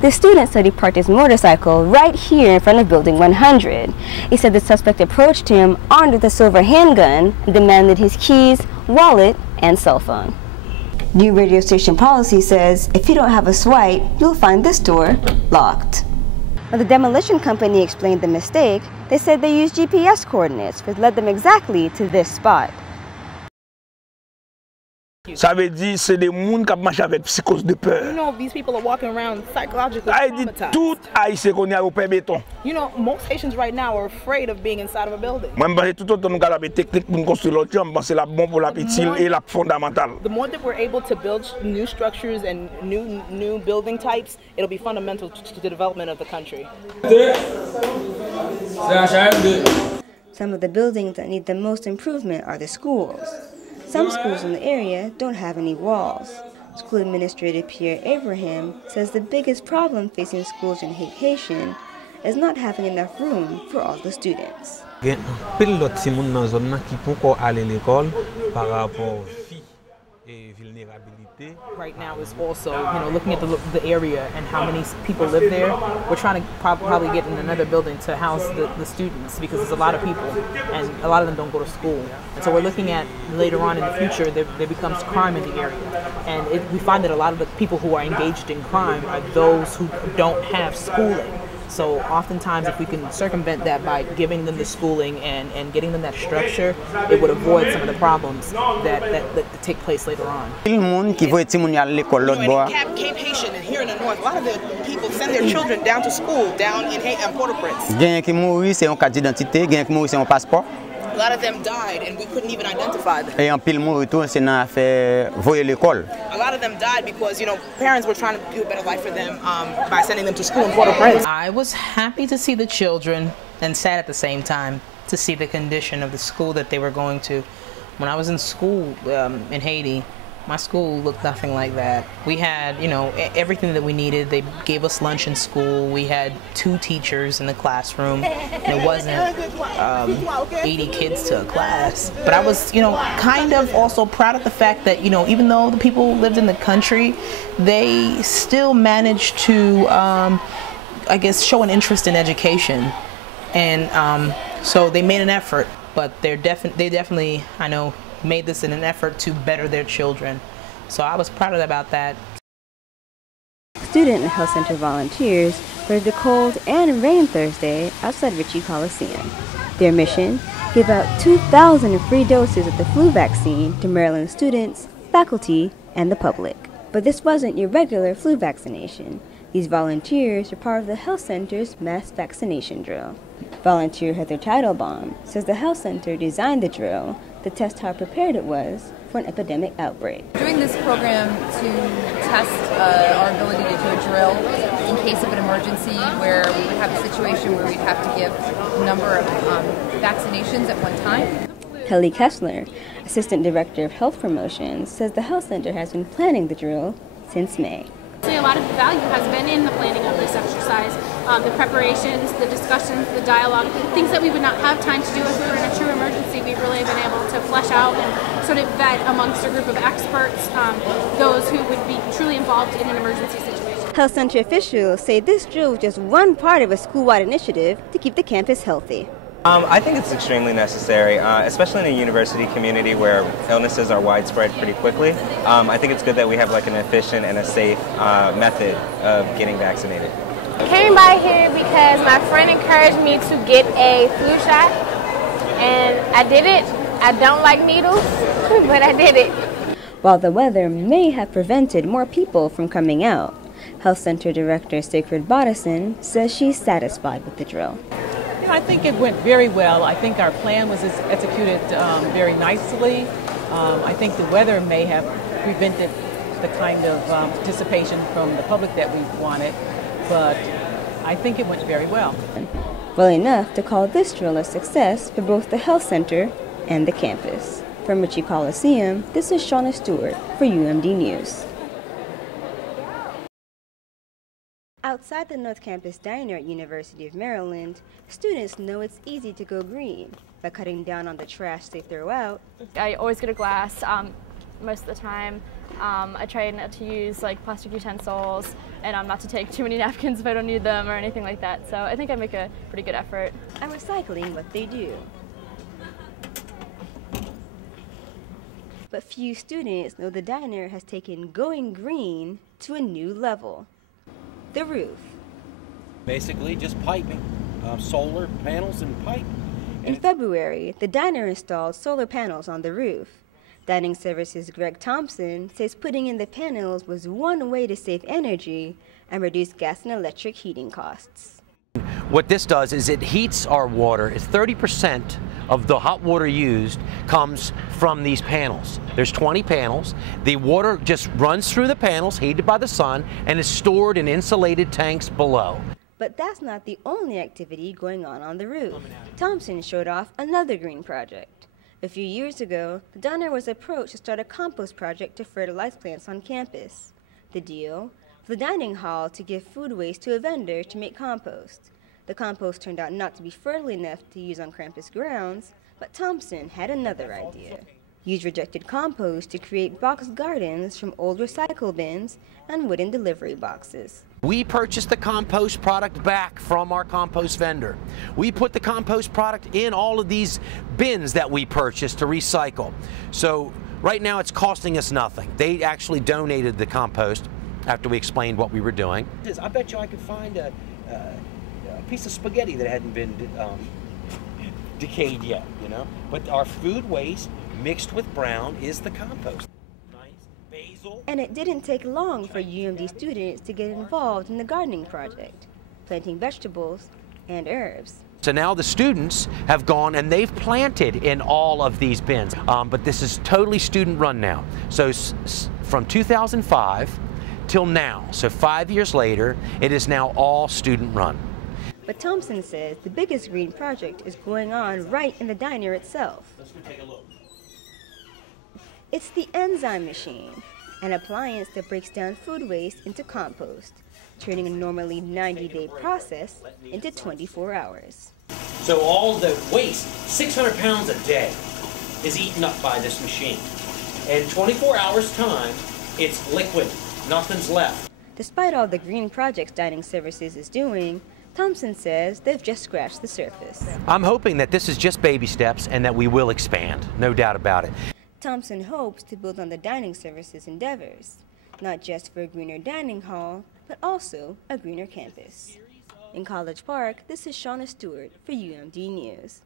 The student said he parked his motorcycle right here in front of Building 100. He said the suspect approached him armed with a silver handgun and demanded his keys, wallet, and cell phone. New radio station policy says if you don't have a swipe, you'll find this door locked. Now, the demolition company explained the mistake. They said they used GPS coordinates, which led them exactly to this spot. Ça veut dire c'est des gens qui marchent avec psychose de peur. You know, these people are walking around psychologically traumatized. Tout haïtien qu'on y a au père béton. You know, most Haitians right now are afraid of being inside of a building. Moi, je pense tout autant nous avons des techniques pour construire l'autre chambre, parce que c'est la bonne pour la petite et la fondamentale. The more that we're able to build new structures and new building types, it'll be fundamental to the development of the country. Some of the buildings that need the most improvement are the schools. Some schools in the area don't have any walls. School Administrator Pierre Abraham says the biggest problem facing schools in Haiti is not having enough room for all the students. Right now is also, you know, looking at the area and how many people live there. We're trying to probably get in another building to house the students, because there's a lot of people and a lot of them don't go to school. And so we're looking at later on in the future there becomes crime in the area. And we find that a lot of the people who are engaged in crime are those who don't have schooling. So oftentimes if we can circumvent that by giving them the schooling and getting them that structure, it would avoid some of the problems that take place later on. In Cape Haitian and here in the north, a lot of the people send their children down to school down in Port-au-Prince. A lot of them died and we couldn't even identify them. A lot of them died because, you know, parents were trying to do a better life for them by sending them to school in Port-au-Prince. I was happy to see the children and sad at the same time to see the condition of the school that they were going to. When I was in school in Haiti, my school looked nothing like that. We had, you know, everything that we needed. They gave us lunch in school. We had 2 teachers in the classroom. It wasn't 80 kids to a class. But I was, you know, kind of also proud of the fact that, you know, even though the people lived in the country, they still managed to, I guess, show an interest in education. And so they made an effort, but they definitely, I know, made this in an effort to better their children. So I was proud about that. Student and health center volunteers braved the cold and rain Thursday outside Ritchie Coliseum. Their mission? Give out 2,000 free doses of the flu vaccine to Maryland students, faculty, and the public. But this wasn't your regular flu vaccination. These volunteers are part of the health center's mass vaccination drill. Volunteer Heather Teitelbaum says the health center designed the drill to test how prepared it was for an epidemic outbreak. Doing this program to test our ability to do a drill in case of an emergency where we would have a situation where we'd have to give a number of vaccinations at one time. Kelly Kessler, Assistant Director of Health Promotions, says the health center has been planning the drill since May. A lot of the value has been in the planning of this exercise, the preparations, the discussions, the dialogue, things that we would not have time to do if we were in a true emergency. We've really been able to flesh out and sort of vet amongst a group of experts those who would be truly involved in an emergency situation. Health center officials say this drill is just one part of a school-wide initiative to keep the campus healthy. I think it's extremely necessary, especially in a university community where illnesses are widespread pretty quickly. I think it's good that we have like an efficient and a safe method of getting vaccinated. I came by here because my friend encouraged me to get a flu shot, and I did it. I don't like needles, but I did it. While the weather may have prevented more people from coming out, Health Center Director Sigrid Bodison says she's satisfied with the drill. I think it went very well. I think our plan was executed very nicely. I think the weather may have prevented the kind of participation from the public that we wanted, but I think it went very well. Well enough to call this drill a success for both the health center and the campus. From Ritchie Coliseum, this is Shauna Stuart for UMD News. Outside the North Campus Diner at University of Maryland, students know it's easy to go green by cutting down on the trash they throw out. I always get a glass. most of the time. I try not to use like plastic utensils and not to take too many napkins if I don't need them or anything like that. So I think I make a pretty good effort. And recycling what they do. But few students know the diner has taken going green to a new level. The roof. Basically just piping, solar panels and pipe. In February, the diner installed solar panels on the roof. Dining Services' Greg Thompson says putting in the panels was one way to save energy and reduce gas and electric heating costs. What this does is it heats our water. 30% of the hot water used comes from these panels. There's 20 panels. The water just runs through the panels, heated by the sun, and is stored in insulated tanks below. But that's not the only activity going on the roof. Thompson showed off another green project. A few years ago, the diner was approached to start a compost project to fertilize plants on campus. The deal? For the dining hall to give food waste to a vendor to make compost. The compost turned out not to be fertile enough to use on campus grounds, but Thompson had another idea. Use rejected compost to create box gardens from old recycle bins and wooden delivery boxes. We purchased the compost product back from our compost vendor. We put the compost product in all of these bins that we purchased to recycle. So right now it's costing us nothing. They actually donated the compost after we explained what we were doing. I bet you I could find a piece of spaghetti that hadn't been decayed yet, you know. But our food waste mixed with brown is the compost. Nice. Basil. And it didn't take long for UMD students to get involved in the gardening project, planting vegetables and herbs. So now the students have gone and they've planted in all of these bins, but this is totally student run now. So from 2005 till now, so 5 years later, it is now all student run. But Thompson says the biggest green project is going on right in the diner itself. Let's go take a look. It's the enzyme machine, an appliance that breaks down food waste into compost, turning a normally 90-day process into 24 hours. So all the waste, 600 pounds a day, is eaten up by this machine. In 24 hours time, it's liquid, nothing's left. Despite all the green projects Dining Services is doing, Thompson says they've just scratched the surface. I'm hoping that this is just baby steps and that we will expand, no doubt about it. Thompson hopes to build on the Dining Services endeavors, not just for a greener dining hall, but also a greener campus. In College Park, this is Shauna Stuart for UMD News.